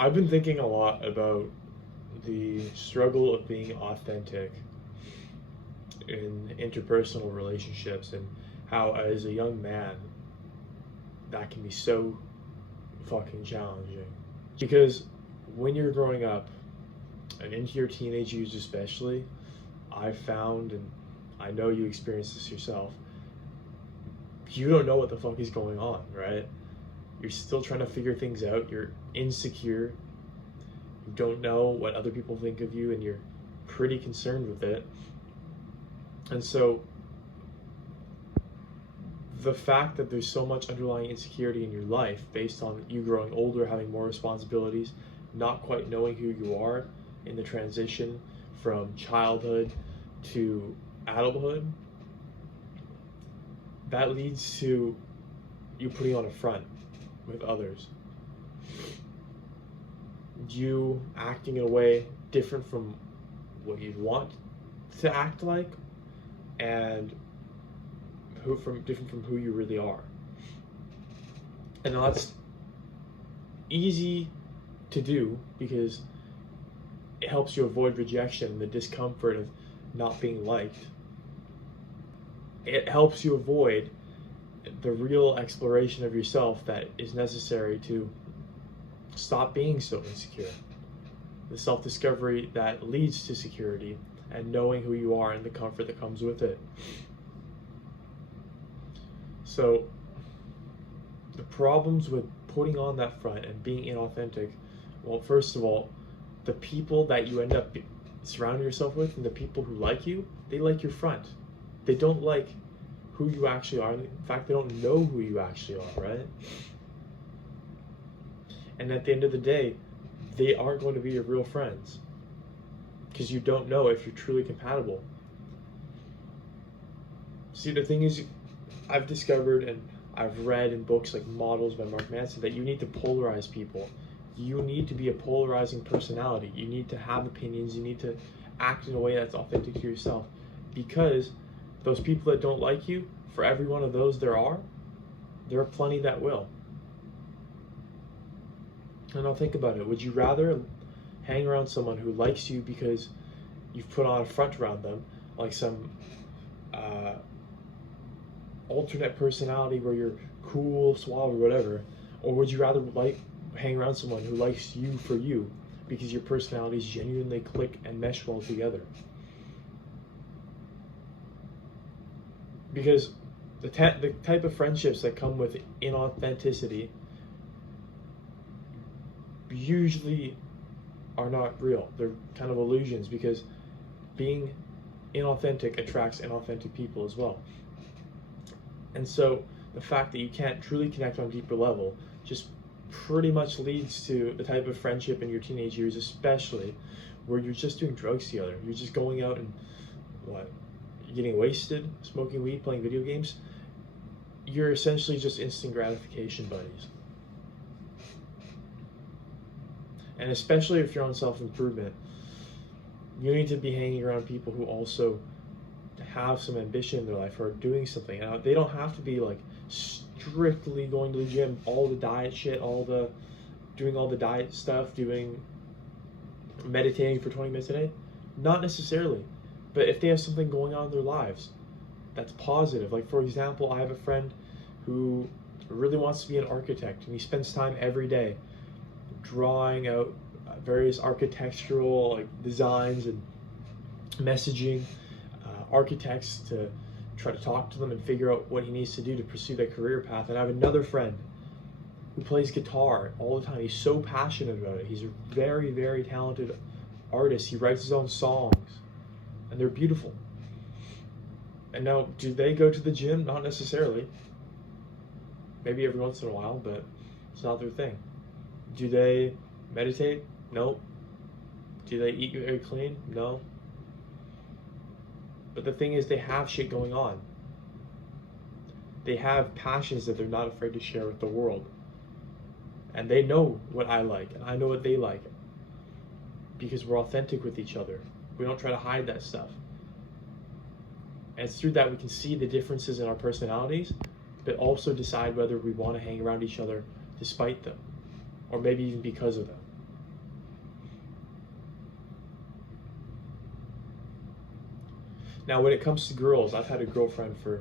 I've been thinking a lot about the struggle of being authentic in interpersonal relationships and how, as a young man, that can be so fucking challenging. Because when you're growing up, and into your teenage years especially, I've found, and I know you experience this yourself, you don't know what the fuck is going on, right? You're still trying to figure things out, you're insecure, you don't know what other people think of you, and you're pretty concerned with it. And so the fact that there's so much underlying insecurity in your life based on you growing older, having more responsibilities, not quite knowing who you are in the transition from childhood to adulthood, that leads to you putting on a front with others. You acting in a way different from what you'd want to act like, and different from who you really are. And that's easy to do because it helps you avoid rejection and the discomfort of not being liked. It helps you avoid the real exploration of yourself that is necessary to stop being so insecure. The self-discovery that leads to security and knowing who you are and the comfort that comes with it. So the problems with putting on that front and being inauthentic, well, first of all, the people that you end up surrounding yourself with and the people who like you, they like your front. They don't like who you actually are. In fact, they don't know who you actually are, right? And at the end of the day, they aren't going to be your real friends because you don't know if you're truly compatible. See, the thing is, I've discovered and I've read in books like Models by Mark Manson that you need to polarize people. You need to be a polarizing personality. You need to have opinions. You need to act in a way that's authentic to yourself, because those people that don't like you, for every one of those there are plenty that will. And I'll think about it. Would you rather hang around someone who likes you because you've put on a front around them, like some alternate personality where you're cool, suave, or whatever, or would you rather hang around someone who likes you for you because your personalities genuinely click and mesh well together? Because the type of friendships that come with inauthenticity usually are not real. They're kind of illusions, because being inauthentic attracts inauthentic people as well. And so the fact that you can't truly connect on a deeper level just pretty much leads to the type of friendship in your teenage years, especially, where you're just doing drugs together. You're just going out and getting wasted, smoking weed, playing video games. You're essentially just instant gratification buddies. And especially if you're on self-improvement, you need to be hanging around people who also have some ambition in their life, or are doing something. Now, they don't have to be like strictly going to the gym, all the diet shit, doing all the diet stuff, meditating for 20 minutes a day. Not necessarily. But if they have something going on in their lives that's positive, like for example, I have a friend who really wants to be an architect, and he spends time every day drawing out various architectural designs and messaging architects to try to talk to them and figure out what he needs to do to pursue that career path. And I have another friend who plays guitar all the time. He's so passionate about it. He's a very, very talented artist. He writes his own songs, and they're beautiful. And now, do they go to the gym? Not necessarily. Maybe every once in a while, but it's not their thing. Do they meditate? No. Do they eat very clean? No. But the thing is, they have shit going on. They have passions that they're not afraid to share with the world. And they know what I like, and I know what they like, because we're authentic with each other. We don't try to hide that stuff. And it's through that we can see the differences in our personalities, but also decide whether we want to hang around each other despite them, or maybe even because of them. Now, when it comes to girls, I've had a girlfriend for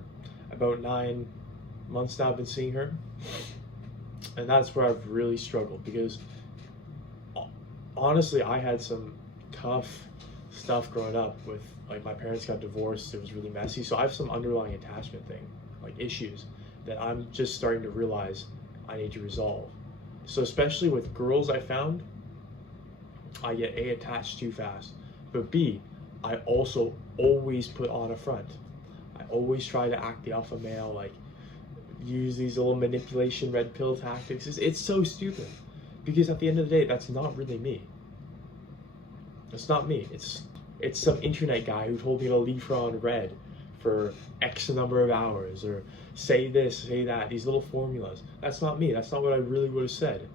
about 9 months now. I've been seeing her, and that's where I've really struggled, because honestly, I had some tough stuff growing up with, like, my parents got divorced. It was really messy. So I have some underlying attachment thing, like issues, that I'm just starting to realize I need to resolve. So especially with girls, I found I get A, attached too fast, but B, I also always put on a front. I always try to act the alpha male, like use these little manipulation red pill tactics. It's so stupid, because at the end of the day, that's not really me. It's not me. It's some internet guy who told me to leave her on red for X number of hours, or say this, say that, these little formulas. That's not me. That's not what I really would have said.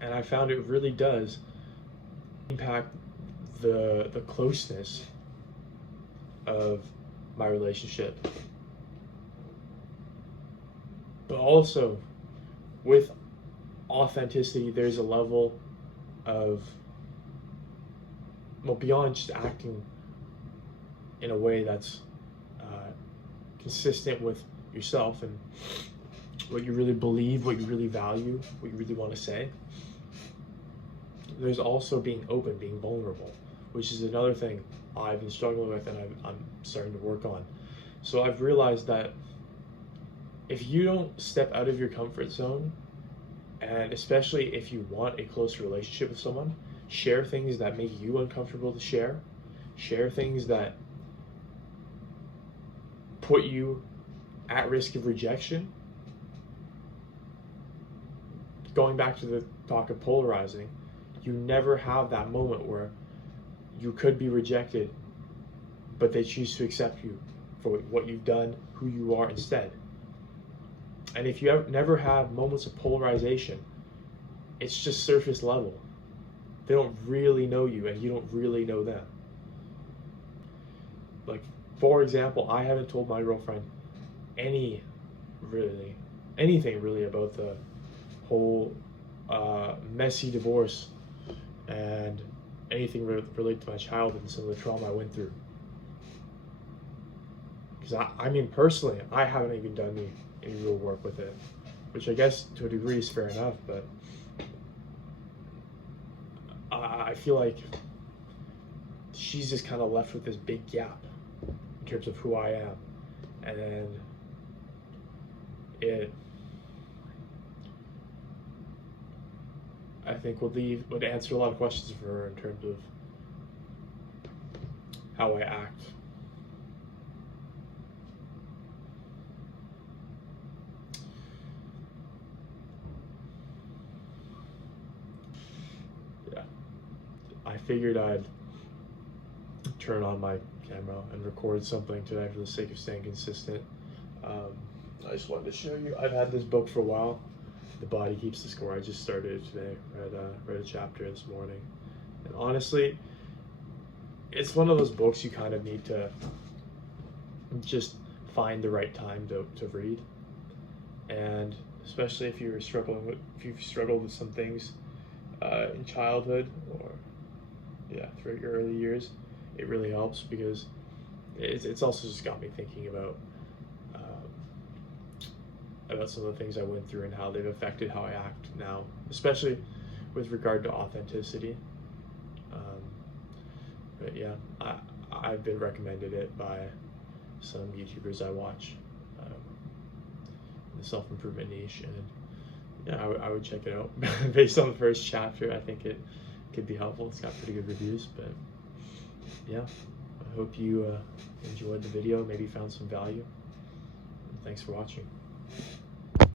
And I found it really does impact the closeness of my relationship. But also, with authenticity, there's a level of, well, beyond just acting in a way that's consistent with yourself and what you really believe, what you really value, what you really want to say. There's also being open, being vulnerable, which is another thing I've been struggling with, and I'm starting to work on. So I've realized that if you don't step out of your comfort zone, and especially if you want a close relationship with someone, share things that make you uncomfortable to share things that put you at risk of rejection. Going back to the talk of polarizing, you never have that moment where you could be rejected, but they choose to accept you for what you've done, who you are instead. And if you never have moments of polarization, it's just surface level. They don't really know you, and you don't really know them. Like, for example, I haven't told my girlfriend anything really about the whole messy divorce and anything related to my childhood and some of the trauma I went through. Because I mean, personally, I haven't even done any real work with it, which I guess to a degree is fair enough, but I feel like she's just kind of left with this big gap in terms of who I am, and then it, I think, would answer a lot of questions for her in terms of how I act. Yeah, I figured I'd turn on my camera and record something today for the sake of staying consistent. I just wanted to show you, I've had this book for a while, The Body Keeps the Score. I just started it today, read a chapter this morning. And honestly, it's one of those books you kind of need to just find the right time to read. And especially if you've struggled with some things in childhood, or throughout your early years, it really helps, because it's also just got me thinking about some of the things I went through and how they've affected how I act now, especially with regard to authenticity. But yeah, I've been recommended it by some YouTubers I watch in the self-improvement niche, and yeah, I would check it out. Based on the first chapter, I think it could be helpful. It's got pretty good reviews, but yeah, I hope you enjoyed the video, maybe found some value. Thanks for watching.